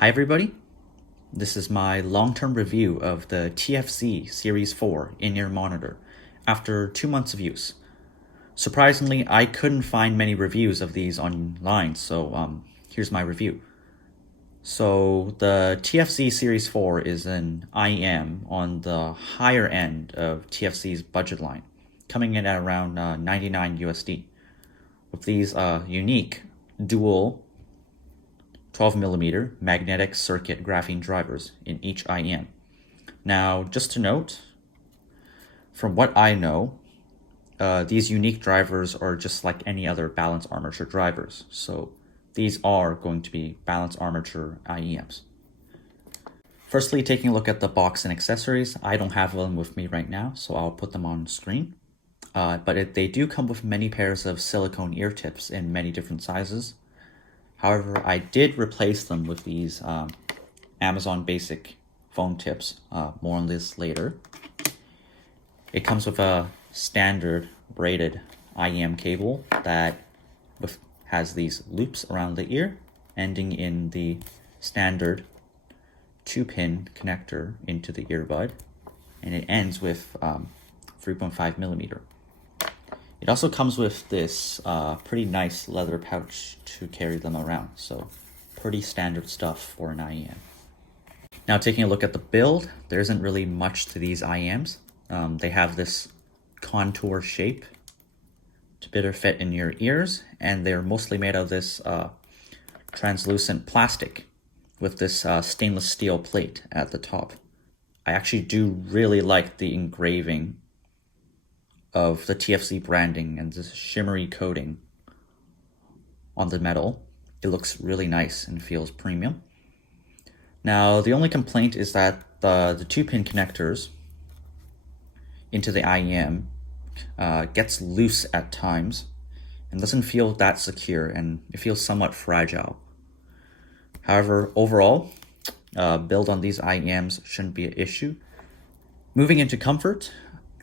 Hi everybody, this is my long-term review of the TFZ Series 4 in-ear monitor after 2 months of use. Surprisingly, I couldn't find many reviews of these online, so here's my review. So the TFZ Series 4 is an IEM on the higher end of TFZ's budget line, coming in at around 99 USD, with these unique dual 12mm magnetic circuit graphene drivers in each IEM. Now, just to note, from what I know, these unique drivers are just like any other balance armature drivers. So these are going to be balance armature IEMs. Firstly, taking a look at the box and accessories, I don't have them with me right now, so I'll put them on screen. They do come with many pairs of silicone ear tips in many different sizes. However, I did replace them with these Amazon Basic foam tips. More on this later. It comes with a standard braided IEM cable that has these loops around the ear, ending in the standard 2-pin connector into the earbud, and it ends with 3.5mm. It also comes with this pretty nice leather pouch to carry them around, so pretty standard stuff for an IEM. Now, taking a look at the build, there isn't really much to these IEMs. They have this contour shape to better fit in your ears, and they're mostly made of this translucent plastic with this stainless steel plate at the top. I actually do really like the engraving of the TFZ branding and this shimmery coating on the metal. It looks really nice and feels premium. Now, the only complaint is that the 2-pin connectors into the IEM gets loose at times and doesn't feel that secure, and it feels somewhat fragile. However, overall, build on these IEMs shouldn't be an issue. Moving into comfort.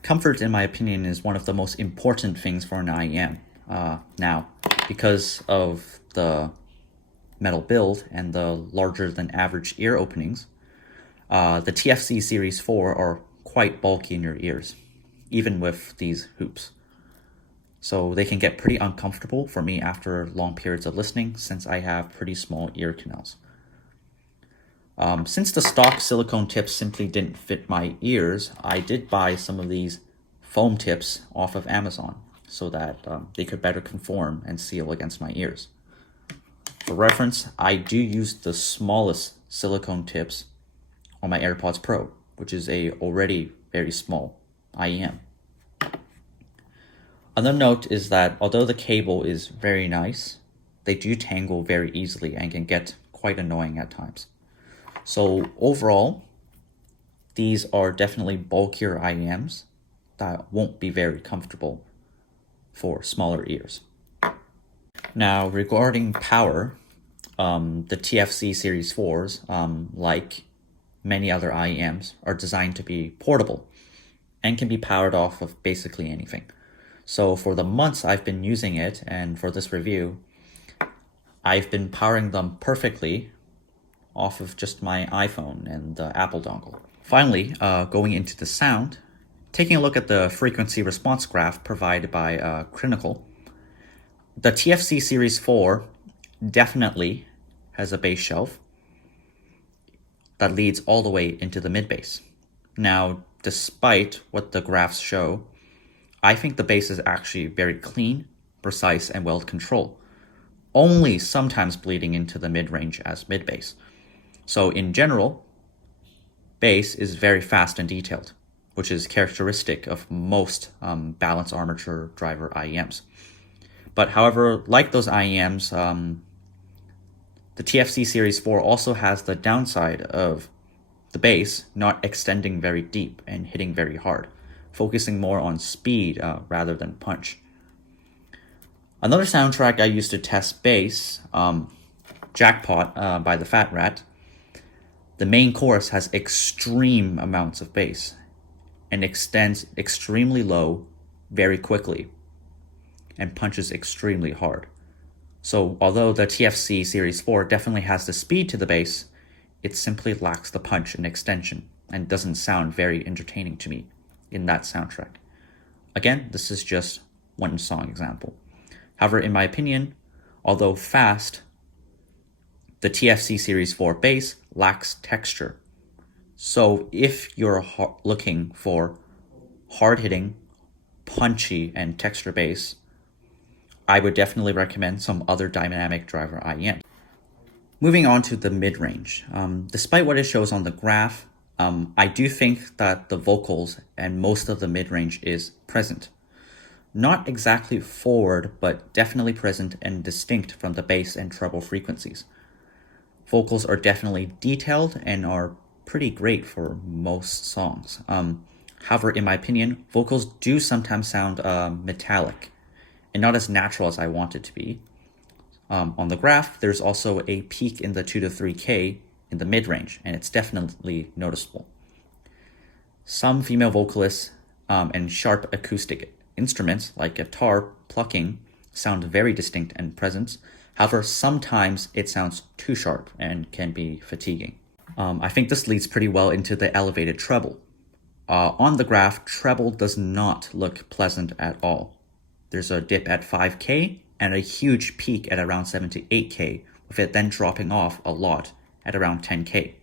Comfort, in my opinion, is one of the most important things for an IEM. Now, because of the metal build and the larger than average ear openings, the TFZ Series 4 are quite bulky in your ears, even with these hoops. So they can get pretty uncomfortable for me after long periods of listening, since I have pretty small ear canals. Since the stock silicone tips simply didn't fit my ears, I did buy some of these foam tips off of Amazon so that they could better conform and seal against my ears. For reference, I do use the smallest silicone tips on my AirPods Pro, which is a already very small IEM. Another note is that although the cable is very nice, they do tangle very easily and can get quite annoying at times. So overall, these are definitely bulkier IEMs that won't be very comfortable for smaller ears. Now, regarding power, the TFZ Series 4s, like many other IEMs, are designed to be portable and can be powered off of basically anything. So for the months I've been using it, and for this review, I've been powering them perfectly off of just my iPhone and the Apple dongle. Finally, going into the sound, taking a look at the frequency response graph provided by Clinical, the TFZ Series 4 definitely has a bass shelf that leads all the way into the mid bass. Now, despite what the graphs show, I think the bass is actually very clean, precise, and well controlled, only sometimes bleeding into the mid-range as mid-bass. So in general, bass is very fast and detailed, which is characteristic of most balance armature driver IEMs. But however, like those IEMs, the TFZ Series 4 also has the downside of the bass not extending very deep and hitting very hard, focusing more on speed rather than punch. Another soundtrack I used to test bass, Jackpot by the Fat Rat, the main chorus has extreme amounts of bass and extends extremely low very quickly and punches extremely hard. So although the TFZ Series 4 definitely has the speed to the bass, it simply lacks the punch and extension and doesn't sound very entertaining to me in that soundtrack. Again, this is just one song example. However, in my opinion, although fast, the TFZ Series 4 bass lacks texture. So if you're looking for hard-hitting, punchy, and texture bass, I would definitely recommend some other dynamic driver IEM. Moving on to the mid-range. Despite what it shows on the graph, I do think that the vocals and most of the mid-range is present. Not exactly forward, but definitely present and distinct from the bass and treble frequencies. Vocals are definitely detailed and are pretty great for most songs. However, in my opinion, vocals do sometimes sound metallic and not as natural as I want it to be. On the graph, there's also a peak in the 2 to 3K in the mid-range, and it's definitely noticeable. Some female vocalists and sharp acoustic instruments like guitar plucking sound very distinct and present. However, sometimes it sounds too sharp and can be fatiguing. I think this leads pretty well into the elevated treble. On the graph, treble does not look pleasant at all. There's a dip at 5K and a huge peak at around 7 to 8K, with it then dropping off a lot at around 10K,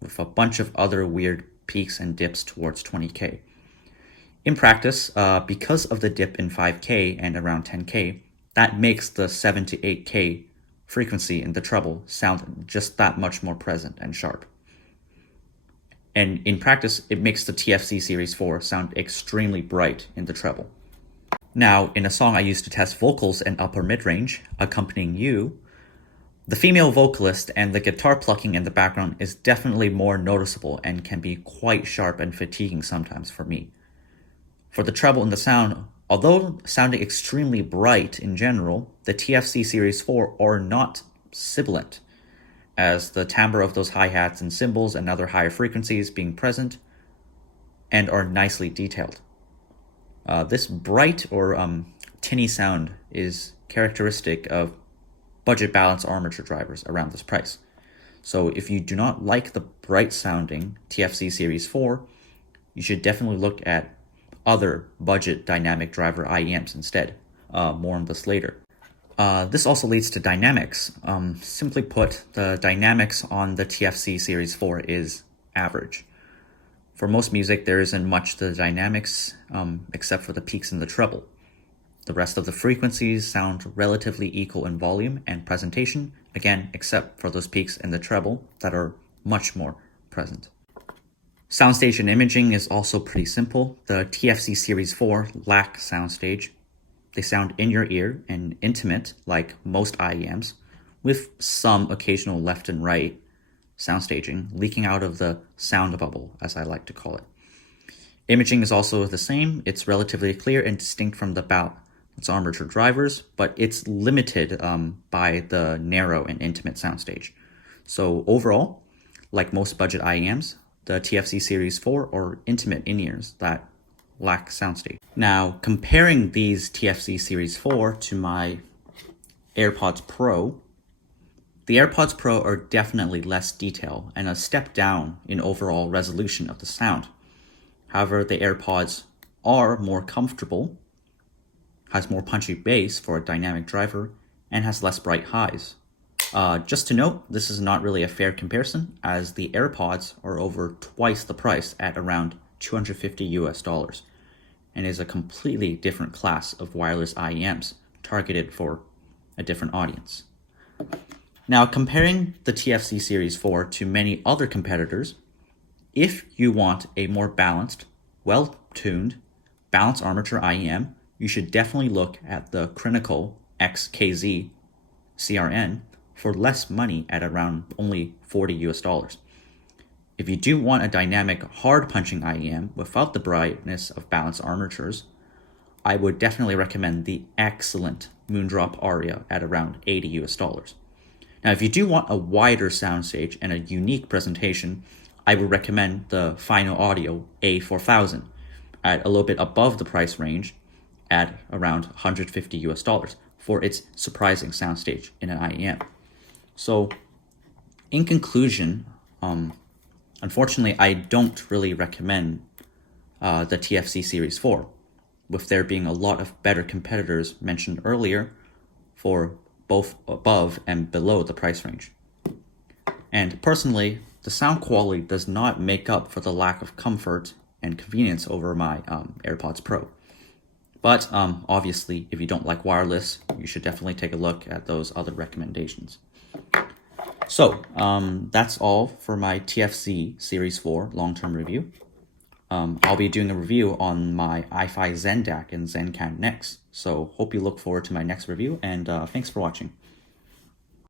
with a bunch of other weird peaks and dips towards 20K. In practice, because of the dip in 5K and around 10K, that makes the 7 to 8K frequency in the treble sound just that much more present and sharp. And in practice, it makes the TFZ Series 4 sound extremely bright in the treble. Now, in a song I used to test vocals and upper mid-range, Accompanying You, the female vocalist and the guitar plucking in the background is definitely more noticeable and can be quite sharp and fatiguing sometimes for me. For the treble in the sound, although sounding extremely bright in general, the TFZ Series 4 are not sibilant, as the timbre of those hi-hats and cymbals and other higher frequencies being present and are nicely detailed. This bright or tinny sound is characteristic of budget balance armature drivers around this price. So if you do not like the bright sounding TFZ Series 4, you should definitely look at other budget dynamic driver IEMs instead. More on this later. This also leads to dynamics. Simply put, the dynamics on the TFZ Series 4 is average. For most music, there isn't much to the dynamics except for the peaks in the treble. The rest of the frequencies sound relatively equal in volume and presentation, again, except for those peaks in the treble that are much more present. Soundstage and imaging is also pretty simple. The TFZ Series 4 lack soundstage. They sound in your ear and intimate like most IEMs, with some occasional left and right soundstaging leaking out of the sound bubble, as I like to call it. Imaging is also the same. It's relatively clear and distinct from the balance armature drivers, but it's limited by the narrow and intimate soundstage. So overall, like most budget IEMs, the TFZ Series 4 are intimate in-ears that lack soundstage. Now, comparing these TFZ Series 4 to my AirPods Pro, the AirPods Pro are definitely less detailed and a step down in overall resolution of the sound. However, the AirPods are more comfortable, has more punchy bass for a dynamic driver, and has less bright highs. Just to note, this is not really a fair comparison, as the AirPods are over twice the price at around $250 and is a completely different class of wireless IEMs targeted for a different audience. Now, comparing the TFZ Series 4 to many other competitors, if you want a more balanced, well-tuned, balanced armature IEM, you should definitely look at the Critical XKZ CRN for less money at around only $40. If you do want a dynamic, hard-punching IEM without the brightness of balanced armatures, I would definitely recommend the excellent Moondrop Aria at around $80. Now, if you do want a wider soundstage and a unique presentation, I would recommend the Final Audio A4000 at a little bit above the price range at around $150 for its surprising soundstage in an IEM. So, in conclusion, unfortunately, I don't really recommend the TFZ Series 4, with there being a lot of better competitors mentioned earlier for both above and below the price range. And personally, the sound quality does not make up for the lack of comfort and convenience over my AirPods Pro. But obviously, if you don't like wireless, you should definitely take a look at those other recommendations. So that's all for my TFZ Series 4 long-term review. I'll be doing a review on my iFi Zen DAC and Zen Can next. So hope you look forward to my next review, and thanks for watching.